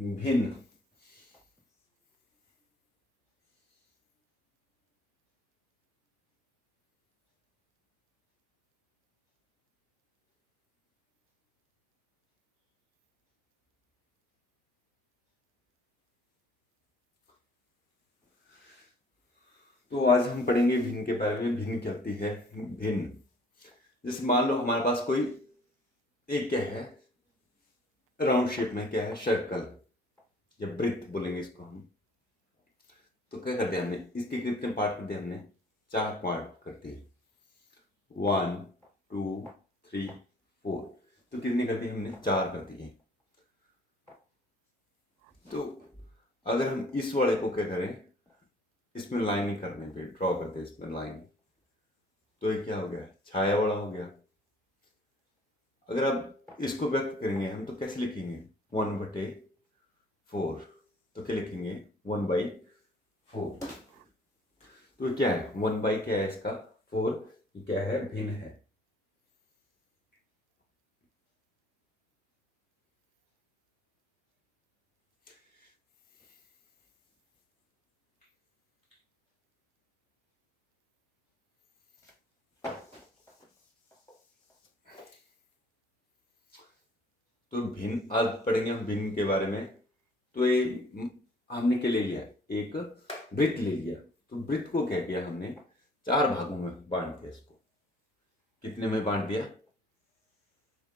भिन्न। तो आज हम पढ़ेंगे भिन्न के बारे में। भिन्न क्या होती है? भिन्न, जैसे मान लो हमारे पास कोई एक क्या है, राउंड शेप में क्या है, सर्कल या वृत्त बोलेंगे इसको हम। तो क्या कर दिया हमने, इसके कितने पार्ट कर दिए हमने? 4 पार्ट कर दिए। 1 2 3 4। तो कितने कर दिए हमने? 4 कर दिए। तो अगर हम इस वाले को क्या करें, इसमें लाइन ही करने पे ड्रॉ करते हैं इसमें लाइन, तो ये क्या हो गया? छाया वाला हो गया। अगर आप इसको व्यक्त करेंगे हम तो कैसे लिखेंगे? 1/4। तो क्या लिखेंगे? 1/4। तो क्या है? 1 बाई क्या है इसका? 4। ये क्या है? भिन्न है। तो भिन्न आज पढ़ेंगे हम भिन्न के बारे में। तो ये हमने क्या ले लिया? एक वृत्त ले लिया। तो वृत्त को क्या किया हमने? 4 भागों में बांट दिया इसको। कितने में बांट दिया?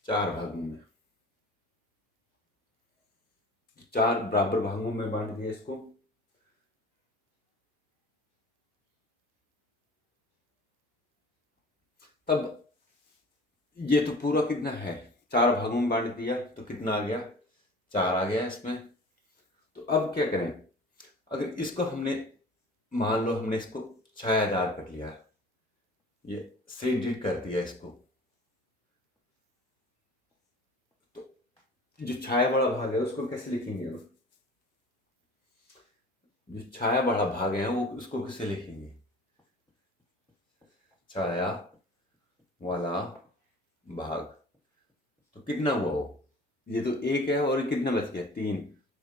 4 भागों में। 4 बराबर भागों में बांट दिया इसको। तब ये तो पूरा कितना है? 4 भागों में बांट दिया तो कितना आ गया? 4 आ गया इसमें। तो अब क्या करें? अगर इसको हमने, मान लो हमने इसको छायादार कर लिया, ये शेडेड कर दिया इसको, तो जो छाया वाला भाग है उसको कैसे लिखेंगे? जो छाया वाला भाग है वो उसको कैसे लिखेंगे? छाया वाला भाग। तो कितना हुआ वो? ये तो 1 है और कितना बच गया? 3।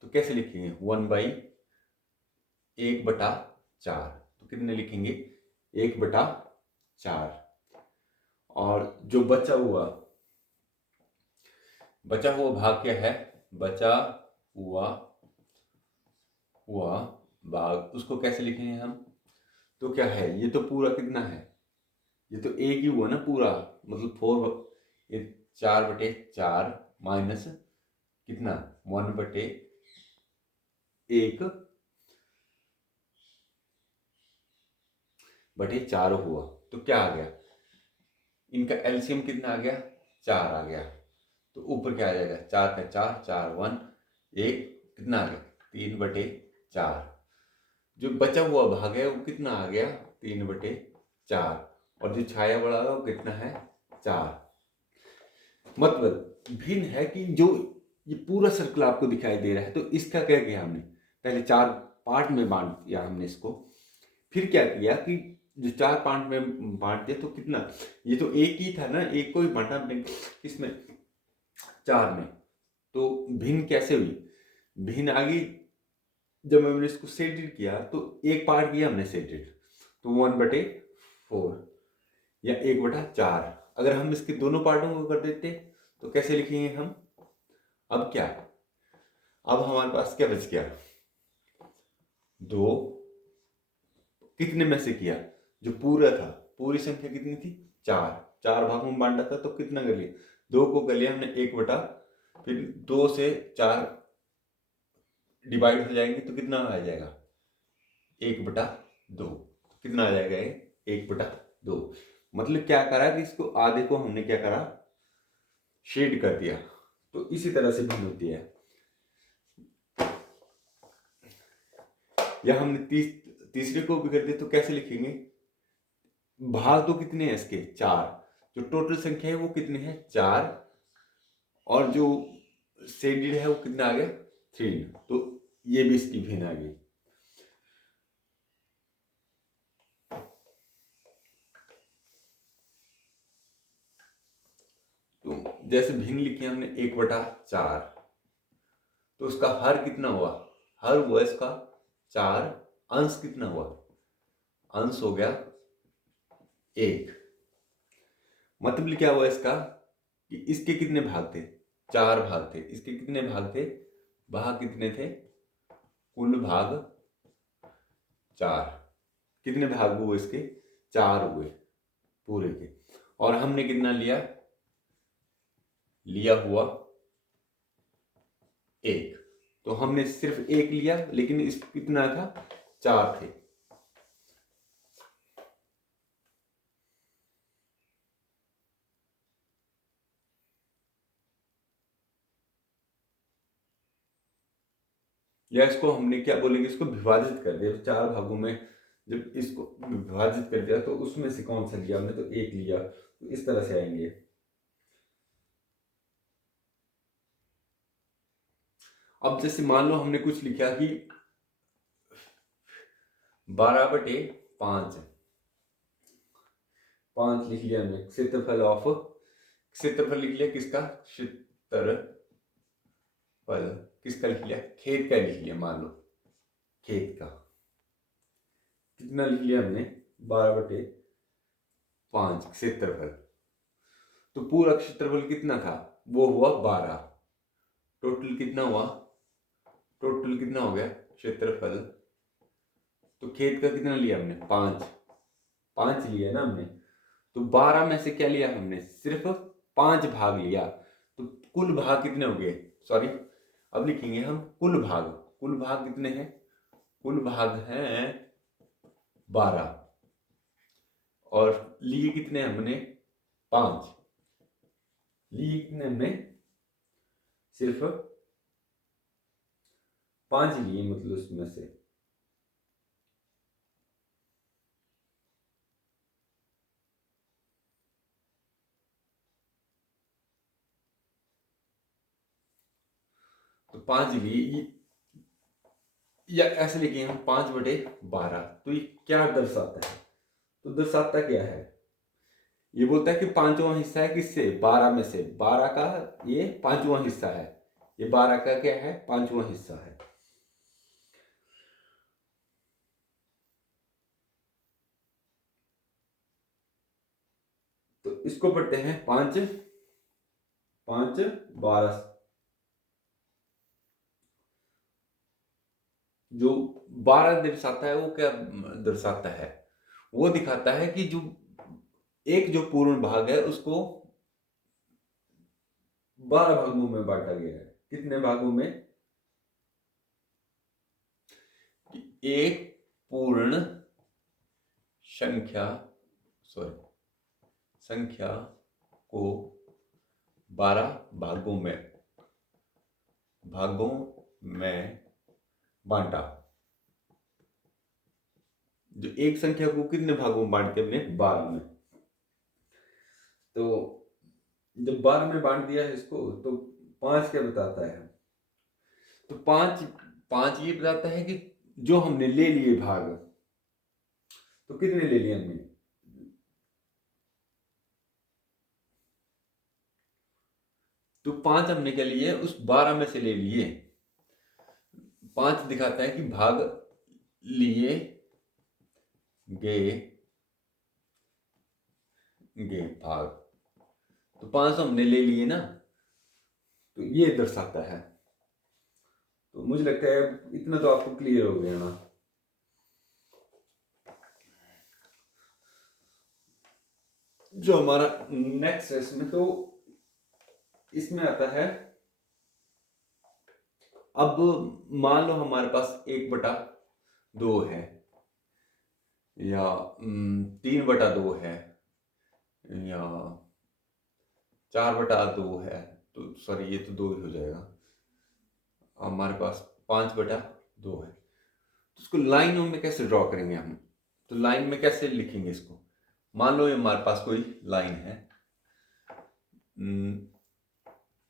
तो कैसे लिखेंगे? 1/1/4। तो कितने लिखेंगे? 1/4। और जो बचा हुआ भाग क्या है? बचा हुआ हुआ भाग, उसको कैसे लिखेंगे हम? तो क्या है? ये तो पूरा कितना है? ये तो एक ही हुआ ना पूरा, मतलब 4। ये 4/4 माइनस कितना? 1/1/4 हुआ। तो क्या आ गया? इनका एलसीएम कितना आ गया? 4 आ गया। तो ऊपर क्या आ जाएगा? 4 का 4, 4 1 1, कितना आ गया? 3/4। जो बचा हुआ भाग है वो कितना आ गया? 3/4। और जो छाया बड़ा है वो कितना है? 4। मतलब भिन्न है कि जो ये पूरा सर्कल आपको दिखाई दे रहा है, तो इसका क्या किया हमने? पहले 4 पार्ट में बांट दिया हमने इसको। फिर क्या किया कि जो 4 पार्ट में बांट दिया तो कितना, ये तो एक ही था ना, एक को ही बांटा हमने किसमें? 4 में। तो भिन्न कैसे हुई? भिन्न आ गई जब हमने इसको सेटेड किया, तो एक पार्ट किया हमने सेटेड, तो 1/4 या 1/4। अगर हम इसके दोनों पार्टों को कर देते तो कैसे लिखेंगे हम? अब क्या? अब हमारे पास क्या बच गया? 2। कितने में से किया? जो पूरा था, पूरी संख्या कितनी थी? 4। 4 भागों में बांटा था तो कितना कर लिया? 2 को कर लिया हमने 1 बटा, फिर 2 से 4 डिवाइड हो जाएंगे तो कितना आ जाएगा? 1/2। कितना आ जाएगा ये? 1/2। मतलब क्या करा कि इसको आधे को हमने क्या करा? शेड कर दिया। तो इसी तरह से भिन्न होती है। या हमने तीसरे को भी कर दिया तो कैसे लिखेंगे? भाग तो कितने हैं इसके? 4। जो टोटल संख्या है वो कितने हैं? 4। और जो शेडेड है वो कितना आ गया? 3। तो ये भी इसकी भिन्न आ गई। तो जैसे भिन्न लिखे हमने 1/4, तो उसका हर कितना हुआ, हर हुआ इसका 4, अंश कितना हुआ, अंश हो गया 1। मतलब क्या हुआ इसका कि इसके कितने भाग थे, 4 भाग थे। इसके कितने भाग थे, भाग कितने थे, कुल भाग 4। कितने भाग हुए इसके, 4 हुए पूरे के। और हमने कितना लिया, लिया हुआ 1। तो हमने सिर्फ 1 लिया, लेकिन इस कितना था, 4 थे। या इसको हमने क्या बोलेंगे, इसको विभाजित कर दिया 4 भागों में। जब इसको विभाजित कर दिया तो उसमें से कौन सा लिया हमने, तो 1 लिया। तो इस तरह से आएंगे। अब जैसे मान लो हमने कुछ लिखा कि 12/5, 5 लिख लिया हमने। क्षेत्रफल ऑफ, क्षेत्रफल लिख लिया किसका, क्षेत्रफल किसका लिख लिया, खेत का लिख लिया। मान लो खेत का कितना लिख लिया हमने, 12/5 क्षेत्रफल। तो पूरा क्षेत्रफल कितना था, वो हुआ 12। टोटल कितना हुआ, टोटल कितना हो गया क्षेत्रफल। तो खेत का कितना लिया हमने, 5, 5 लिया ना हमने। तो 12 में से क्या लिया हमने, सिर्फ 5 भाग लिया। तो कुल भाग कितने हो गए, सॉरी अब लिखेंगे हम कुल भाग। कुल भाग कितने हैं, कुल भाग हैं 12। और लिए कितने हमने, 5 लिए कितने हमने, सिर्फ 5 लिए, मतलब उसमें से। तो 5 लिए, या ऐसे लिखे हम 5/12। तो ये क्या दर्शाता है, तो दर्शाता क्या है, ये बोलता है कि 5वां हिस्सा है किससे, 12 में से। 12 का ये 5वां हिस्सा है। ये 12 का क्या है, 5वां हिस्सा है। तो इसको पढ़ते हैं 5, 5, 12। जो 12 दर्शाता है वो क्या दर्शाता है, वो दिखाता है कि जो एक जो पूर्ण भाग है उसको 12 भागों में बांटा गया है। कितने भागों में, एक पूर्ण संख्या, सॉरी संख्या को 12 भागों में बांटा। जो एक संख्या को कितने भागों में बांटते हमने, 12 में। तो जब 12 में बांट दिया है इसको, तो 5 क्या बताता है, तो 5, 5 ये बताता है कि जो हमने ले लिए भाग, तो कितने ले लिए हमने, तो 5 हमने क्या लिए, उस 12 में से ले लिए। 5 दिखाता है कि भाग लिए गे भाग। तो 5 हमने ले लिए ना, तो ये दर्शाता है। तो मुझे लगता है इतना तो आपको क्लियर हो गया ना। जो हमारा नेक्स्ट है इसमें, तो इसमें आता है, अब मान लो हमारे पास 1/2 है, या 3/2 है, या 4/2 है। तो सॉरी ये तो 2 ही हो जाएगा। हमारे पास 5/2 है। तो इसको लाइनों में कैसे ड्रॉ करेंगे हम, तो लाइन में कैसे लिखेंगे इसको। मान लो ये हमारे पास कोई लाइन है,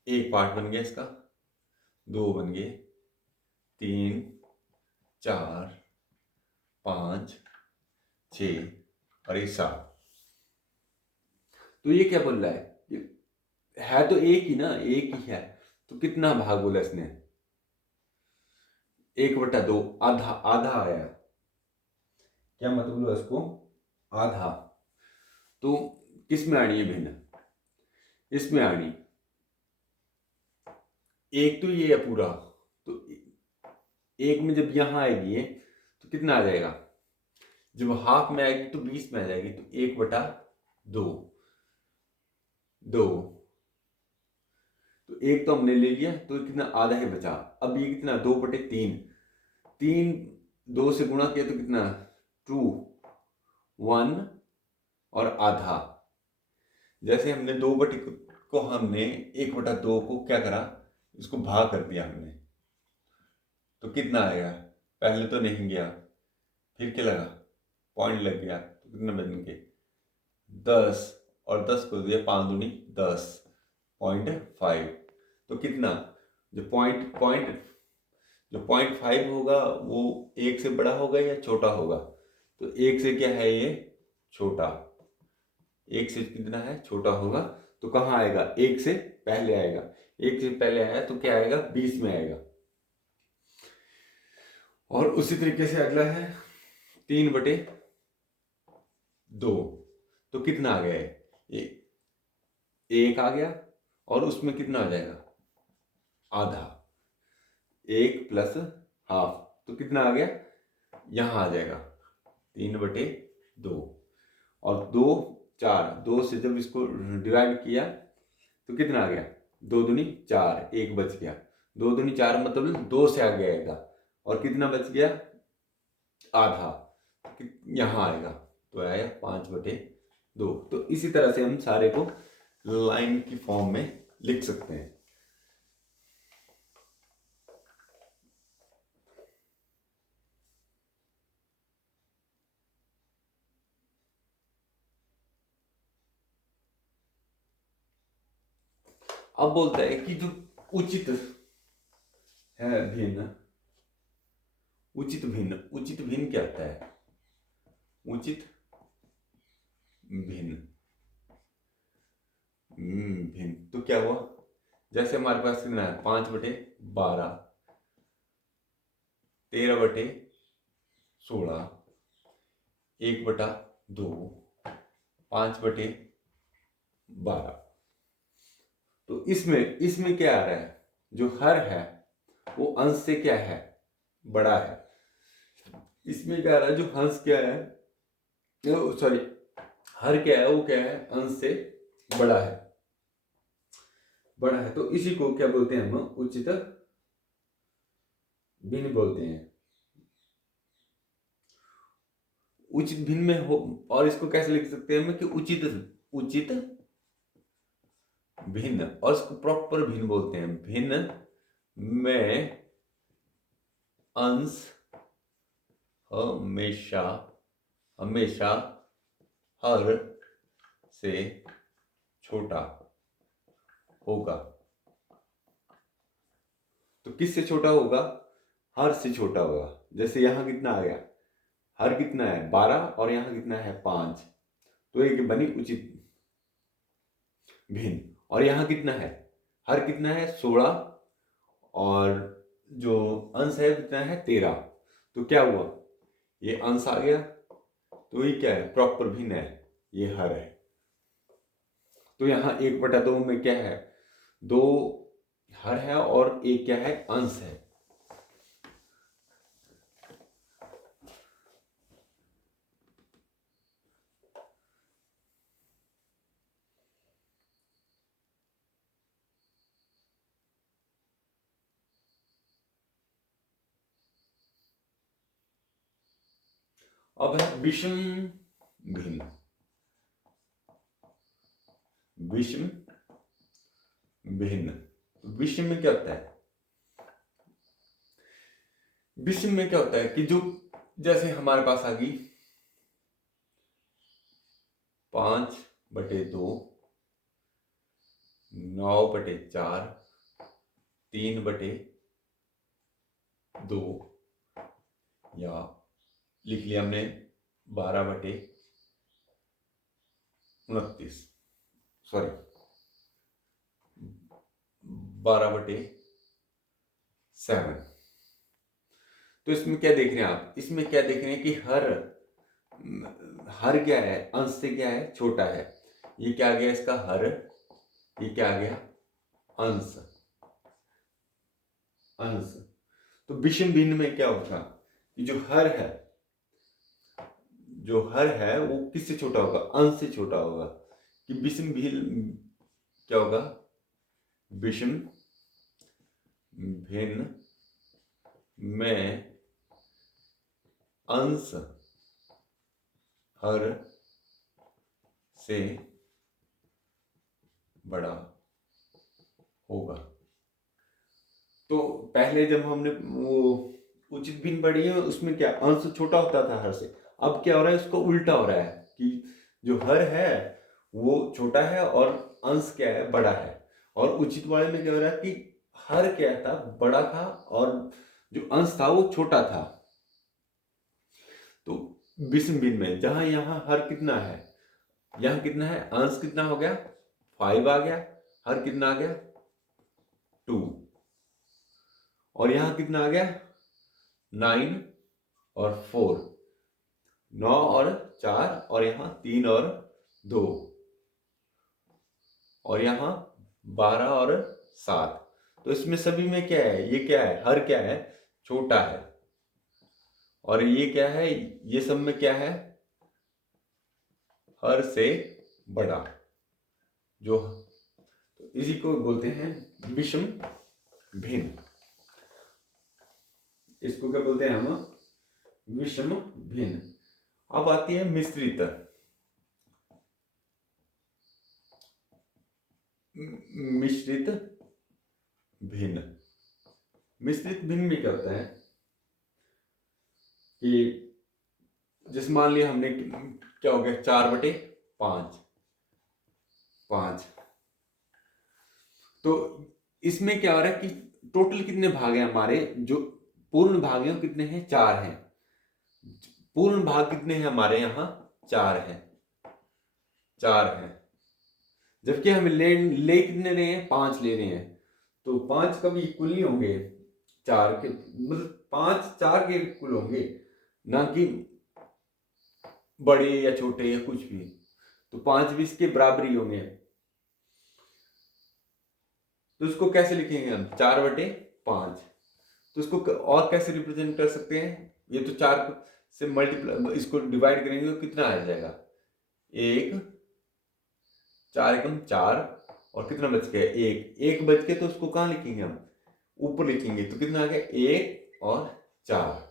एक पार्ट बन गया इसका, 2 बन गए, 3, 4, 5, 6 और ये 7। तो ये क्या बोल रहा है, ये है तो एक ही ना, एक ही है। तो कितना भाग बोला इसने, 1/2 आधा आधा आया। क्या मतलब है इसको? आधा। तो किस में आनी है भिन्न? इसमें आनी। एक तो ये है पूरा, तो एक में जब यहां आएगी ये, तो कितना आ जाएगा? जब हाफ में आएगी तो 20 में आ जाएगी, तो 1/2। दो। तो एक तो हमने ले लिया, तो कितना? आधा ही बचा। अब ये कितना? 2/3। 3 2 से गुणा किया तो कितना? 2 1 और आधा। जैसे हमने 2 को हमने 1/2 को क्या करा? इसको भाग कर दिया हमने, तो कितना आएगा? पहले तो नहीं गया, फिर क्या लगा? पॉइंट लग गया, तो कितना बन के? 10। और 10 को दिया 5 दूनी 10, 0.5। तो कितना? जो पॉइंट पॉइंट जो 0.5 होगा वो एक से बड़ा होगा या छोटा होगा? तो एक से क्या है ये? छोटा। एक से कितना है? छोटा होगा। तो कहाँ आएगा? एक से पहले आएगा। एक से पहले आया तो क्या आएगा? 20 में आएगा। और उसी तरीके से अगला है 3/2। तो कितना आ गया है? एक आ गया, और उसमें कितना आ जाएगा? आधा। 1 प्लस हाफ, तो कितना आ गया? यहां आ जाएगा 3/2। और 2 4, 2 से जब इसको डिवाइड किया तो कितना आ गया? 2 दूनी 4, एक बच गया। 2 दूनी 4 मतलब 2 से आगे आएगा, और कितना बच गया? आधा। यहां आएगा, तो आया 5/2। तो इसी तरह से हम सारे को लाइन की फॉर्म में लिख सकते हैं। अब बोलता है कि जो उचित है भिन्न, उचित भिन्न, उचित भिन्न क्या होता है? उचित भिन्न, भिन्न तो क्या हुआ? जैसे हमारे पास कितना है? 5/12, 13/16, 1/2, 5/12। तो इसमें इसमें क्या आ रहा है? जो हर है वो अंश से क्या है? बड़ा है। इसमें क्या आ रहा है? जो हंस क्या है, सॉरी, हर क्या है? वो क्या है? अंश से बड़ा है। बड़ा है, तो इसी को क्या बोलते हैं? हम उचित भिन्न बोलते हैं। उचित भिन्न में हो, और इसको कैसे लिख सकते हैं हम कि उचित उचित भिन्न, और इसको प्रॉपर भिन्न बोलते हैं। भिन्न में अंश हमेशा हमेशा हर से छोटा होगा। तो किससे छोटा होगा? हर से छोटा होगा। जैसे यहां कितना आ गया? हर कितना है? 12, और यहां कितना है? 5। तो एक बनी उचित भिन्न। और यहां कितना है? हर कितना है? 16, और जो अंश है कितना है? 13। तो क्या हुआ? ये अंश आ गया, तो ये क्या है? प्रॉपर भिन्न है, ये हर है। तो यहाँ 1/2 में क्या है? 2 हर है और एक क्या है? अंश है। अब है विषम भिन्न। विषम भिन्न, विषम में क्या होता है? विषम में क्या होता है कि जो, जैसे हमारे पास आ गई 5/2, 9/4, 3/2, या लिख लिया हमने 12/29, सॉरी 12/7। तो इसमें क्या देख रहे हैं आप, इसमें क्या देख रहे हैं कि हर क्या है, अंश से क्या है, छोटा है। ये क्या आ गया इसका हर, ये क्या आ गया अंश, अंश। तो विषम भिन्न में क्या होगा कि जो हर है, जो हर है वो किससे छोटा होगा, अंश से छोटा होगा। कि विषम भिन्न क्या होगा, विषम भिन्न में अंश हर से बड़ा होगा। तो पहले जब हमने वो उचित भिन्न पढ़ी है उसमें क्या अंश छोटा होता था हर से, अब क्या हो रहा है, उसको उल्टा हो रहा है कि जो हर है वो छोटा है और अंश क्या है, बड़ा है। और उचित वाले में क्या हो रहा है कि हर क्या था, बड़ा था, और जो अंश था वो छोटा था। तो विषम भिन्न में जहां यहाँ हर कितना है, यहाँ कितना है, अंश कितना हो गया 5 आ गया, हर कितना आ गया 2, और यहाँ कितना आ गया 9 और 4, 9 और 4, और यहाँ 3 और 2, और यहाँ 12 और 7। तो इसमें सभी में क्या है, ये क्या है, हर क्या है, छोटा है, और ये क्या है, ये सब में क्या है, हर से बड़ा। जो तो इसी को बोलते हैं विषम भिन्न, इसको क्या बोलते हैं हम, विषम भिन्न। अब आती है मिश्रित, मिश्रित भिन्न। मिश्रित भिन्न में क्या होता है कि जैसे मान लिया हमने क्या हो गया 4/5, 5। तो इसमें क्या हो रहा है कि टोटल कितने भाग हैं हमारे, जो पूर्ण भाग हैं कितने हैं, 4 हैं। पूर्ण भाग कितने हैं हमारे यहाँ, 4 हैं, 4 हैं। जबकि हमें ले कितने रहे हैं, 5 ले रहे हैं। तो 5 कभी इक्वल नहीं होंगे 4 के, मतलब 5 4 के इक्वल होंगे, ना कि बड़े या छोटे या कुछ भी। तो 5 भी इसके बराबर ही होंगे। तो इसको कैसे लिखेंगे हम, 4/5। तो इसको और कैसे रिप्रेजेंट कर सकते हैं, ये तो 4 से मल्टीप्लाई, इसको डिवाइड करेंगे तो कितना आ जाएगा, 1, 4 एकम 4, और कितना बच गया 1, 1 बच के, तो उसको कहाँ लिखेंगे हम, ऊपर लिखेंगे। तो कितना आ गया 1 और 4।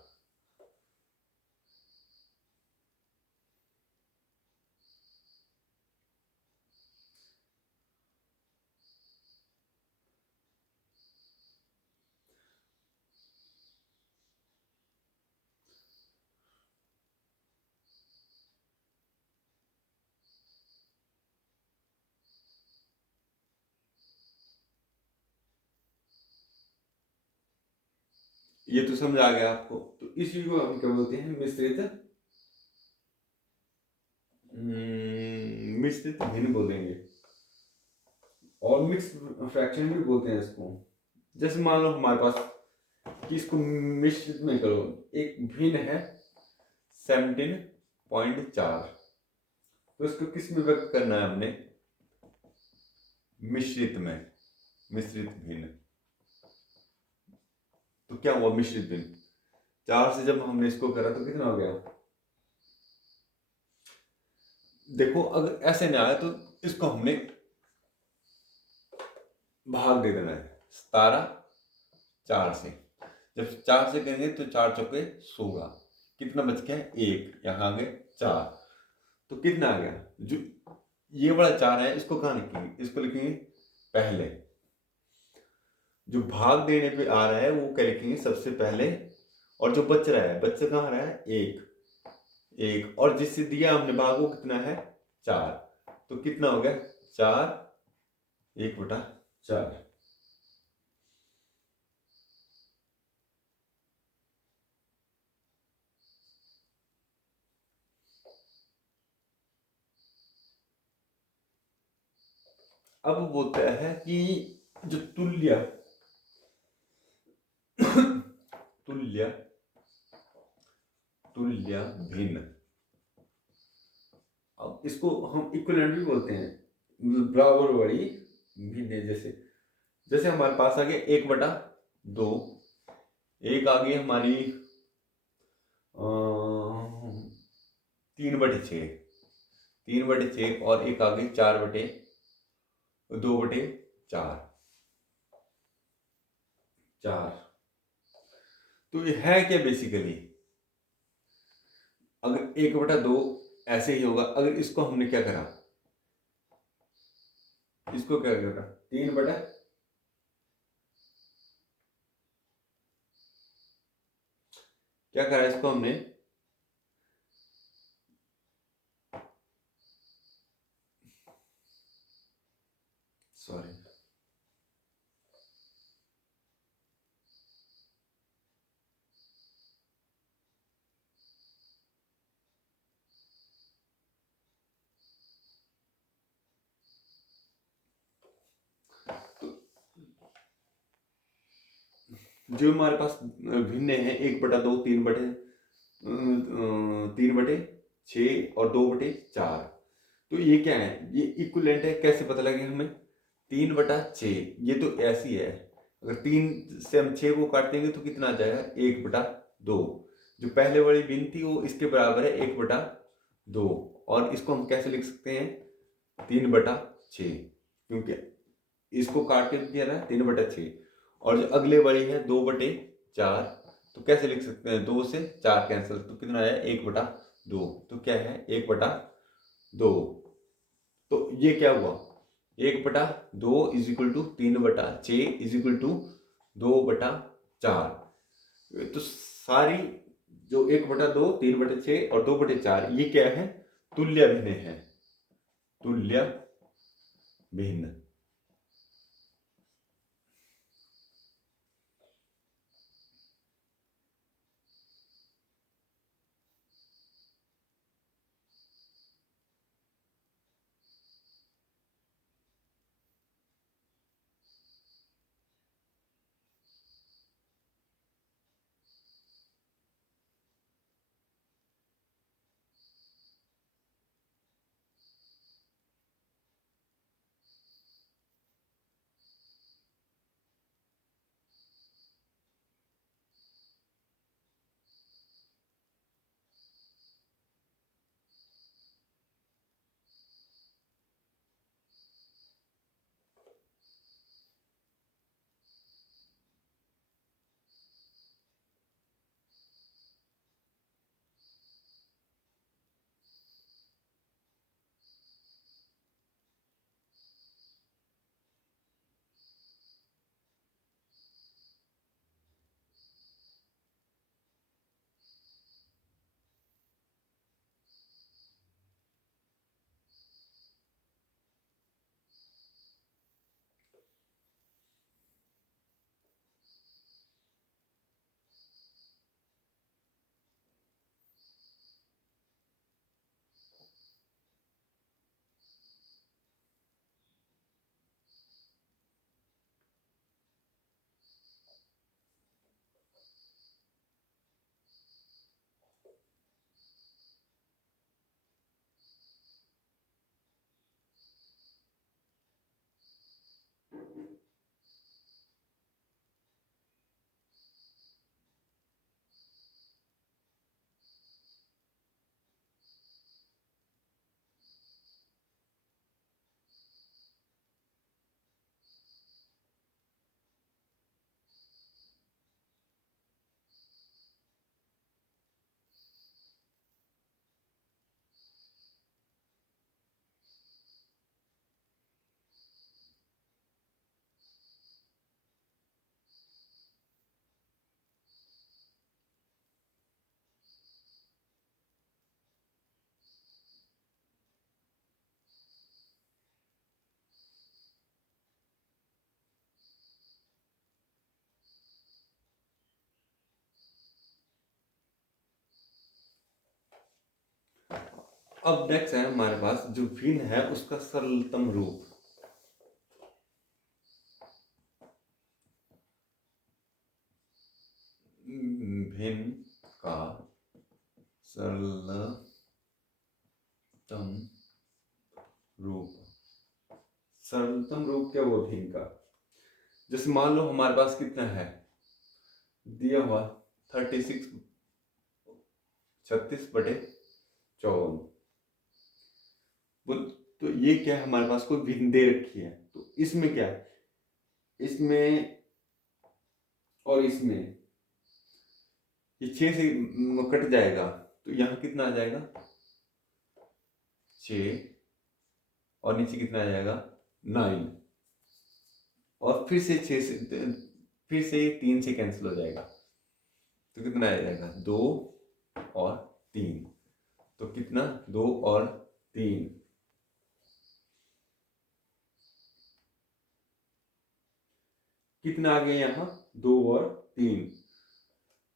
ये तो समझ आ गया आपको। तो इसी को हम क्या बोलते हैं, मिश्रित, मिश्रित भिन्न बोलेंगे, और मिक्स फ्रैक्शन भी बोलते हैं इसको। जैसे मान लो हमारे पास कि इसको मिश्रित में करो, एक भिन्न है 17.4, तो इसको किस में व्यक्त करना है हमने, मिश्रित में, मिश्रित भिन्न। तो क्या हुआ मिश्रित भिन्न, 4 से जब हमने इसको करा तो कितना हो गया, देखो अगर ऐसे ना आए तो इसको हमने भाग दे देना है 17 4 से। जब 4 से करेंगे तो 4 चौके 16, कितना बच गया 1, यहाँ आ गए 4। तो कितना आ गया, जो ये वाला 4 है इसको कहाँ लिखेंगे, इसको लिखेंगे पहले। जो भाग देने पे आ रहा है वो क्या लिखेंगे सबसे पहले, और जो बच रहा है, बच कहाँ रहा है 1, 1, और जिससे दिया हमने भाग वो कितना है 4। तो कितना हो गया 4, 1/4। अब बोलता है कि जो तुल्य, तुल्य तुल्य भिन्न। अब इसको हम इक्विवेलेंट भी बोलते हैं, बराबर बड़ी भिन्न। जैसे जैसे हमारे पास आ गया 1/2, एक आ गई हमारी 3/6, 3/6, और एक आ गई 4/2/4, 4। तो ये है क्या बेसिकली, अगर 1/2 ऐसे ही होगा, अगर इसको हमने क्या करा, इसको क्या करा, 3/, क्या करा इसको हमने, सॉरी, जो हमारे पास भिन्न है 1/2, 3/6 और 2/4, तो ये क्या है, ये इक्विवेलेंट है। कैसे पता लगे हमें, 3/6, ये तो ऐसी है, अगर 3 से हम 6 को काट देंगे तो कितना आ जाएगा, 1/2। जो पहले वाली भिन्न थी वो इसके बराबर है 1/2, और इसको हम कैसे लिख सकते हैं, 3/6, क्योंकि इसको काट के दिया ना 3/6, और जो अगले वाली है 2/4, तो कैसे लिख सकते हैं, 2 से 4 कैंसिल, तो कितना आया, 1/2, तो क्या है, 1/2। तो ये क्या हुआ, 1/2 is equal to 3/6 is equal to 2/4। तो सारी जो 1/2, 3/6 और 2/4, ये क्या है, तुल्य भिन्न है, तुल्य भिन्न। अब नेक्स्ट है हमारे पास जो भिन्न है उसका सरलतम रूप। भिन्न का सरलतम रूप। सरलतम रूप क्या हुआ भिन्न का? जैसे मान लो हमारे पास कितना है दिया हुआ 36 36/54। तो ये क्या है, हमारे पास कोई भिन्न दे रखी है, तो इसमें क्या है, इसमें और इसमें ये 6 से कट जाएगा, तो यहाँ कितना आ जाएगा 6, और नीचे कितना आ जाएगा 9, और फिर से 6 से फिर से 3 से कैंसिल हो जाएगा, तो कितना आ जाएगा 2 और 3, तो कितना 2 और 3, कितना आ गया यहाँ 2 और 3,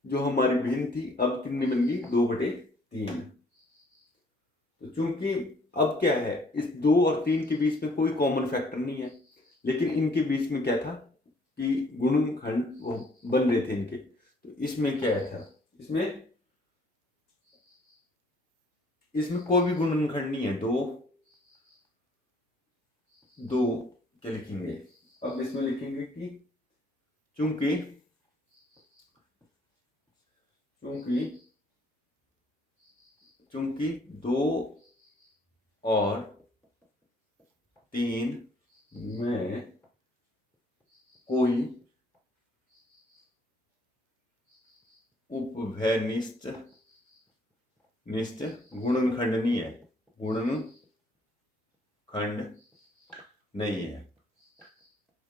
जो हमारी भिन्न थी अब कितनी बन गई 2/3। तो चूंकि अब क्या है, इस 2 और 3 के बीच में कोई कॉमन फैक्टर नहीं है, लेकिन इनके बीच में क्या था कि गुणनखंड वो बन रहे थे इनके, तो इसमें क्या था, इसमें कोई भी गुणनखंड नहीं है। दो क्या लिखेंगे, अब इसमें लिखेंगे कि चूंकि 2 और 3 में कोई उपभयनिष्ठ गुणनखंड नहीं है,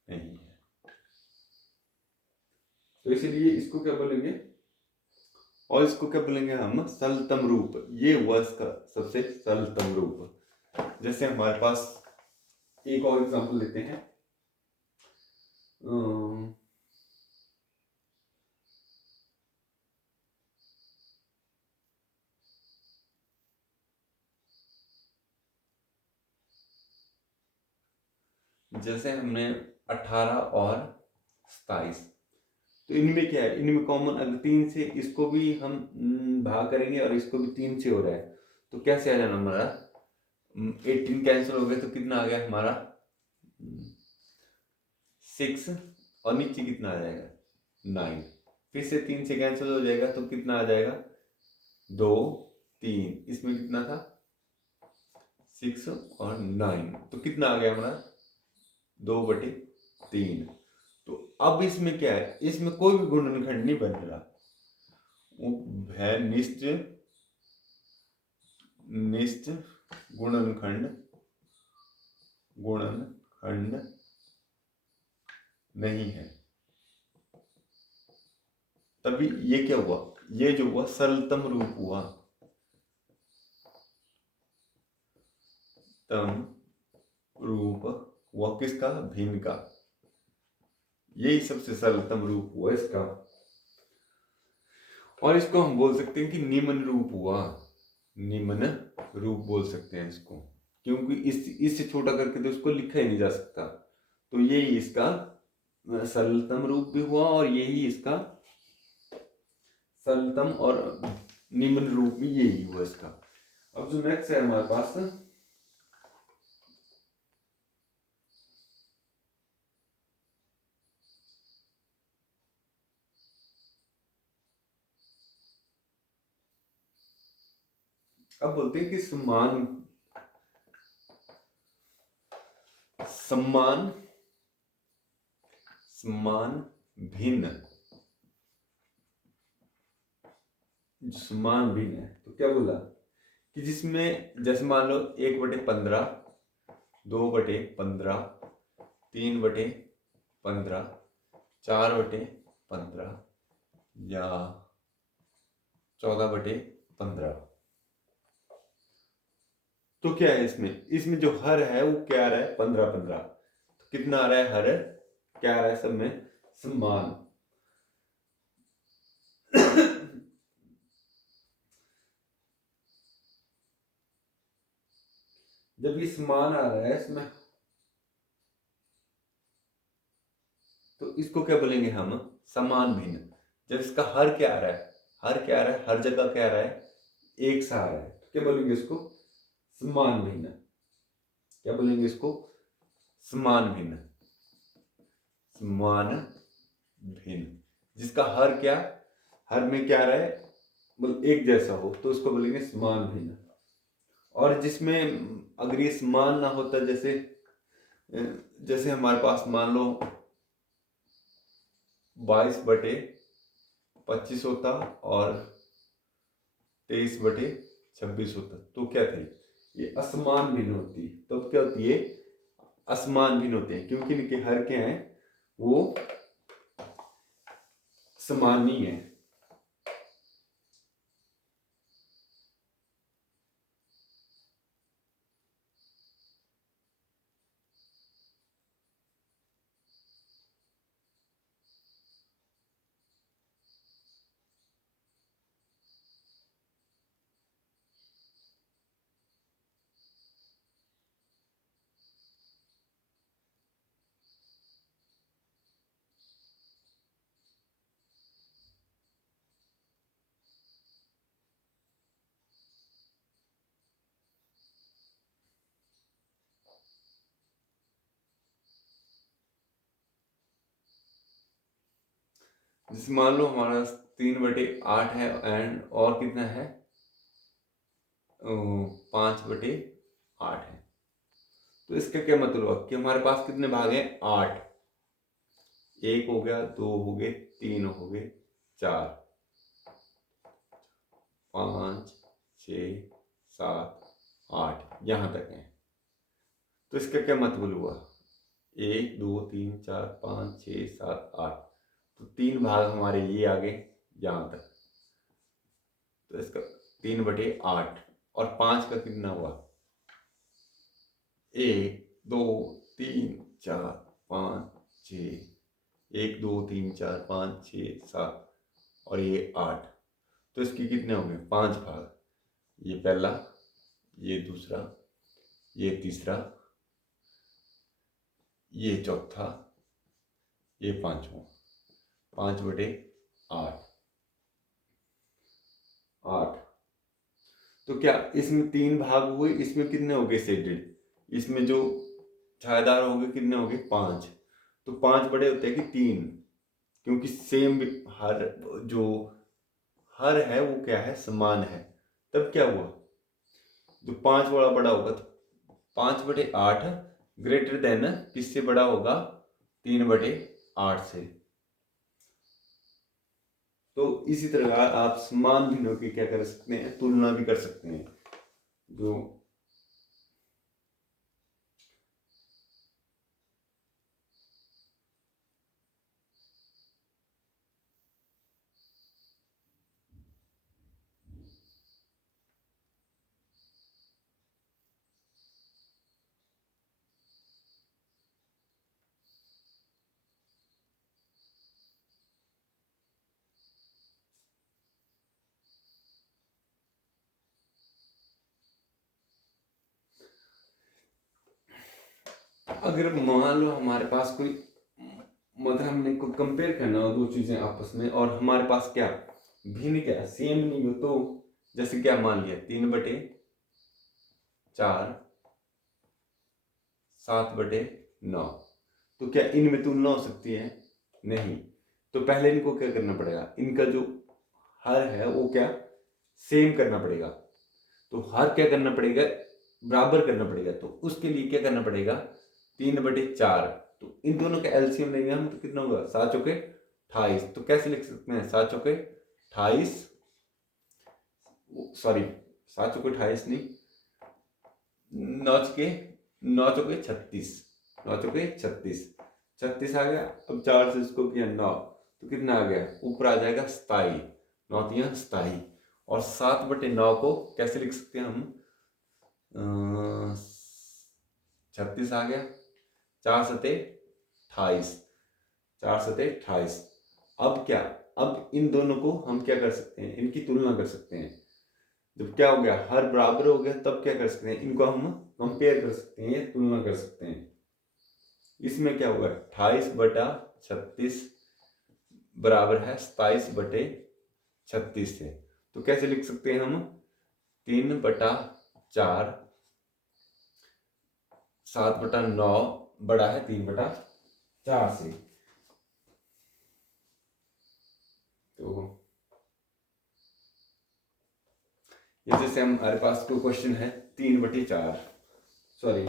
नहीं है। तो इसीलिए इसको क्या बोलेंगे, और इसको क्या बोलेंगे हम सरलतम रूप। ये हुआ इसका सबसे सरलतम रूप। जैसे हमारे पास एक और एग्जांपल लेते हैं, जैसे हमने 18 और 27, तो इनमें क्या है, इनमें कॉमन अगर 3 से इसको भी हम भाग करेंगे और इसको भी 3 से हो रहा है, तो कैसे आ जाना हमारा 18 कैंसिल हो गया, तो कितना आ गया हमारा 6, और नीचे कितना आ जाएगा 9, फिर से 3 से कैंसिल हो जाएगा, तो कितना आ जाएगा 2 3, इसमें कितना था 6 और 9, तो कितना आ गया हमारा 2/3। तो अब इसमें क्या है, इसमें कोई भी गुणनखंड नहीं बन रहा, उभयनिष्ठ गुणनखंड नहीं है। तभी ये क्या हुआ, ये जो हुआ सरलतम रूप हुआ, तम रूप हुआ किसका, भिन्न का। यही सबसे सरलतम रूप हुआ इसका, और इसको हम बोल सकते हैं कि निम्न रूप हुआ, निम्न रूप बोल सकते हैं इसको, क्योंकि इससे छोटा करके तो इसको लिखा ही नहीं जा सकता। तो यही इसका सरलतम रूप भी हुआ, और यही इसका सरलतम और निम्न रूप भी यही हुआ इसका। अब जो नेक्स्ट है हमारे पास, अब बोलते हैं कि समान भिन्न, समान भिन्न है, तो क्या बोला कि जिसमें जैसे मान लो 1/15, 2/15, 3/15, 4/15 या 14/15। तो क्या है इसमें जो हर है वो क्या आ रहा है 15-15, तो कितना आ रहा है हर, क्या आ रहा है सब में समान। जब ये समान आ रहा है इसमें, तो इसको क्या बोलेंगे हम समान भिन्न। जब इसका हर क्या आ रहा है, हर जगह क्या आ रहा है एक सा आ रहा है, तो क्या बोलेंगे इसको? समान भिन्न। क्या बोलेंगे इसको? समान भिन्न। समान भिन्न, जिसका हर क्या, हर में क्या आ रहा है, मतलब एक जैसा हो, तो उसको बोलेंगे समान भिन्न। और जिसमें अगर ये समान ना होता, जैसे जैसे हमारे पास मान लो 22/25 होता और 23/26 होता, तो क्या थे? ये असमान भिन्न होती। तो क्या होती है? असमान भिन्न होते हैं, क्योंकि इनके हर क्या है, वो समान नहीं है। जैसे मान लो हमारा 3/8 है, एंड और कितना है, 5/8 है। तो इसका क्या मतलब हुआ कि हमारे पास कितने भाग हैं? 8। एक हो गया, दो हो गए, तीन हो गए, 4, 5, 6, 7, 8, यहाँ तक है। तो इसका क्या मतलब हुआ? 1, 2, 3, 4, 5, 6, 7, 8। तो 3 भाग हमारे ये आ गए यहाँ तक। तो इसका 3/8, और 5 का कितना हुआ? 1, 2, 3, 4, 5, 6, 1, 2, 3, 4, 5, 6, 7, और ये 8। तो इसके कितने हो गए? 5 भाग। ये पहला, ये दूसरा, ये तीसरा, ये चौथा, ये पांचवा। 5/8। 8। तो क्या इसमें 3 भाग हुए, इसमें कितने हो गए शेडेड? इसमें जो छायादार हो गए, कितने हो गए? 5। तो 5 बड़े होते हैं कि 3, क्योंकि सेम हर, जो हर है वो क्या है? समान है। तब क्या हुआ? जो 5 वाला बड़ा होगा, तो 5/8 ग्रेटर देन किससे बड़ा होगा? 3/8 से। तो इसी तरह आप समान भिन्नों की क्या कर सकते हैं? तुलना भी कर सकते हैं। जो अगर मान लो हमारे पास कोई, मतलब हमने को कंपेयर करना हो दो चीजें आपस में, और हमारे पास क्या भिन्न, क्या सेम नहीं हो, तो जैसे क्या मान लिया 3/4, 7/9, तो क्या इनमें तुलना हो सकती है? नहीं। तो पहले इनको क्या करना पड़ेगा? इनका जो हर है वो क्या सेम करना पड़ेगा। तो हर क्या करना पड़ेगा? बराबर करना पड़ेगा। तो उसके लिए क्या करना पड़ेगा? 3/4। तो इन दोनों का एलसीएम लेंगे हम, तो कितना होगा? 7×4 = 28। तो कैसे लिख सकते हैं? 7×4 = 28, सॉरी 7×4 = 28 नहीं, 9×9 = 36। 9×36, 36 आ गया। अब 4 से इसको किया 9, तो कितना आ गया? ऊपर आ जाएगा 27। 9×3 = 27। और 7/9 को कैसे लिख सकते हैं हम? 36 आ गया, 4×7 = 28, 4×7 = 28। अब क्या, अब इन दोनों को हम क्या कर सकते हैं? इनकी तुलना कर सकते हैं। जब क्या हो गया, हर बराबर हो गया, तब क्या कर सकते हैं? इनको हम कंपेयर कर सकते हैं, तुलना कर सकते हैं। इसमें क्या होगा? 28/36 बराबर है 27/36 से। तो कैसे लिख सकते हैं हम? 3/4, 7/9 बड़ा है 3/4 से। तो ये जैसे हमारे पास कोई क्वेश्चन है 3/4, सॉरी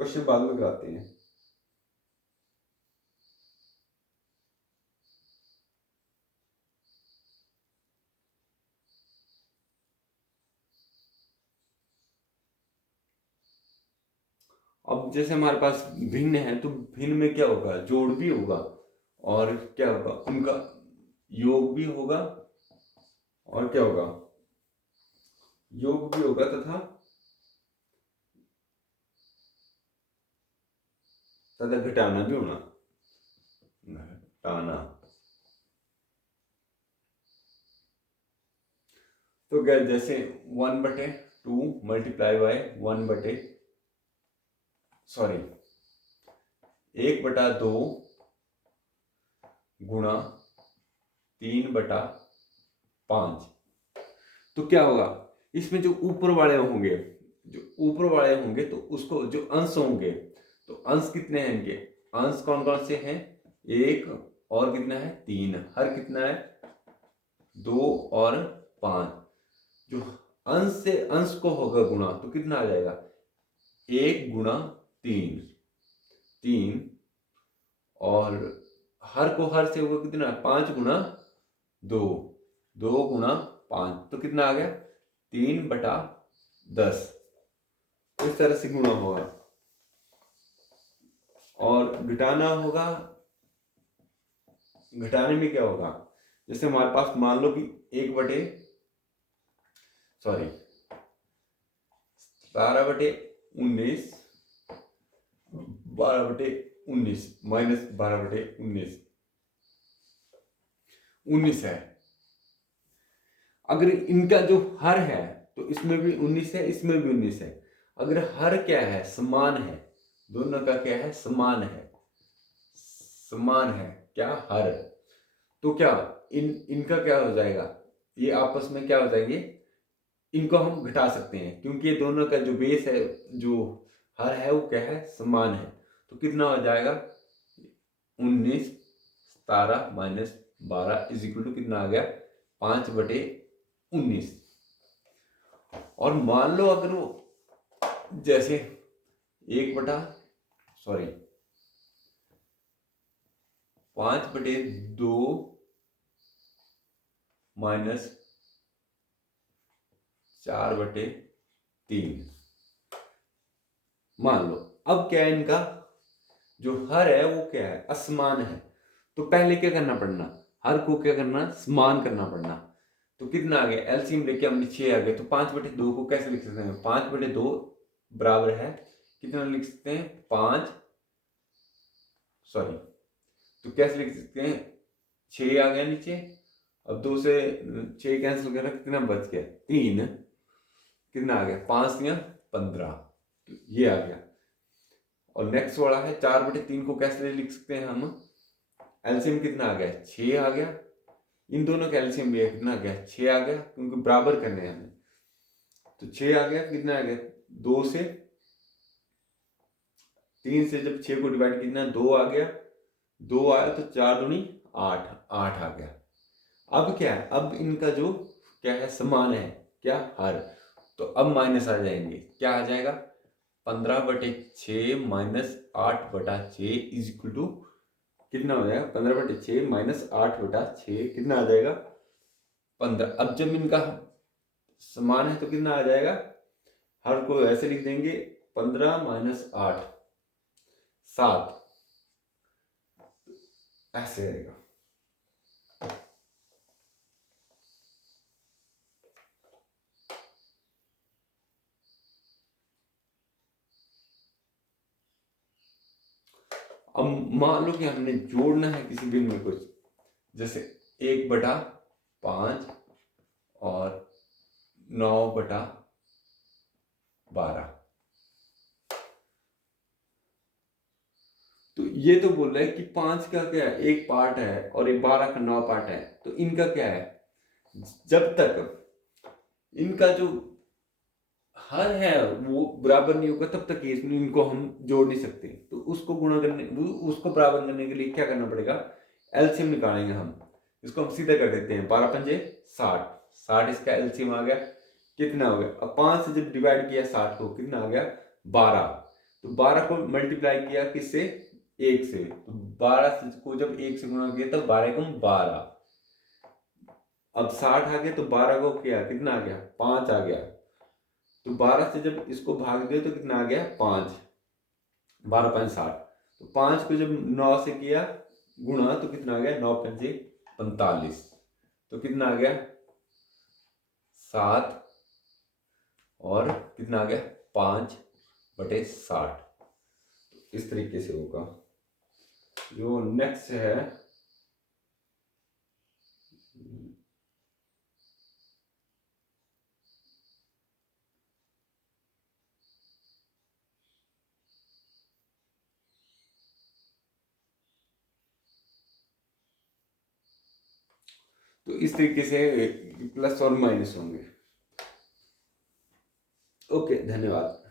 क्वेश्चन बाद में कराते हैं। अब जैसे हमारे पास भिन्न है तो भिन्न में क्या होगा, जोड़ भी होगा और क्या होगा, उनका योग भी होगा और क्या होगा, योग भी होगा तथा घटाना भी होना, घटाना। तो क्या जैसे 1/2 मल्टीप्लाई बाय 1/2 गुणा 3/5। तो क्या होगा, इसमें जो ऊपर वाले होंगे, तो उसको जो अंश होंगे, तो अंश कितने हैं इनके, अंश कौन कौन से हैं, 1 और कितना है 3, हर कितना है 2 और 5। जो अंश से अंश को होगा गुणा तो कितना आ जाएगा, 1 गुणा 3 और हर को हर से होगा कितना, 5 गुणा 2, 2 गुणा 5, तो कितना आ गया 3/10। इस तरह से गुणा होगा। और घटाना होगा, घटाने में क्या होगा, जैसे हमारे पास मान लो कि 17/19 12/19 माइनस 12/19 19 है। अगर इनका जो हर है तो इसमें भी 19 है, इसमें भी 19 है। अगर हर क्या है, समान है, दोनों का क्या है, समान है, समान है क्या, हर, तो क्या इनका क्या हो जाएगा, ये आपस में क्या हो जाएंगे, इनको हम घटा सकते हैं क्योंकि ये दोनों का जो बेस है, जो हर है वो क्या है, समान है। तो कितना हो जाएगा 19 17 माइनस 12 इज इक्वल टू कितना आ गया 5/19। और मान लो अगर वो जैसे 5/2 माइनस 4/3 मान लो। अब क्या है, इनका जो हर है वो क्या है, असमान है। तो पहले क्या करना पड़ना, हर को क्या करना, समान करना पड़ना। तो कितना आ गया, एलसीएम लेके हमने 6 आ गया। तो 5/2 को कैसे लिख सकते हैं, 5/2 बराबर है कितना लिख सकते हैं, 5 सॉरी तो कैसे लिख सकते हैं, 6 आ गया नीचे, अब 2 से 6 कैंसिल करा, कितना बच गया 3, कितना आ गया 5 या 15, तो ये आ गया। और नेक्स्ट वाला है 4/3 को कैसे लिख सकते हैं हम, एलसीएम कितना आ गया 6 आ गया, इन दोनों का एलसीएम भी कितना आ गया 6 आ गया, क्योंकि बराबर करने हैं हमें। तो 6 आ गया, कितना आ गया 2 से 3 से जब 6 को डिवाइड कितना 2 आ गया, 2 आया तो 4 दूनी 8, 8 आ गया। अब क्या है, अब इनका जो क्या है, समान है क्या, हर। तो अब माइनस आ जाएंगे, क्या आ जाएगा 15/6 माइनस 8/6 इज इक्वल टू कितना हो जाएगा, 15/6 माइनस 8/6 कितना आ जाएगा 15। अब जब इनका समान है तो कितना आ जाएगा, हर को ऐसे लिख देंगे 15 माइनस 8 7, ऐसे आएगा। अब मान लो कि हमने जोड़ना है किसी भिन्न में कुछ, जैसे 1/5 और 9/12। तो ये तो बोल रहा है कि 5 का क्या है, एक पार्ट है और एक 12 का 9 पार्ट है। तो इनका क्या है, जब तक इनका जो हर है वो बराबर नहीं होगा तब तक इनको हम जोड़ नहीं सकते। तो उसको बराबर करने के लिए क्या करना पड़ेगा, एलसीएम निकालेंगे हम। इसको हम सीधे कर देते हैं, 12 पंजे 60, 60 इसका एलसीएम आ गया, कितना हो गया, अब 5 से जब डिवाइड किया 60 को, कितना आ गया 12। तो 12 को मल्टीप्लाई किया किससे, 1 से, तो 12 को जब 1 से गुणा किया तब 12 को 12। अब 60 आ गया तो 12 को किया, कितना आ गया 5 आ गया। तो 12 से जब इसको भाग दिया तो कितना आ गया 5, 12 5 60। तो 5 को जब 9 से किया गुणा तो कितना आ गया 9 पंजे 45। तो कितना आ गया 7 और कितना आ गया 5/60। इस तरीके से होगा। जो नेक्स्ट है, तो इस तरीके से प्लस और माइनस होंगे। ओके, धन्यवाद।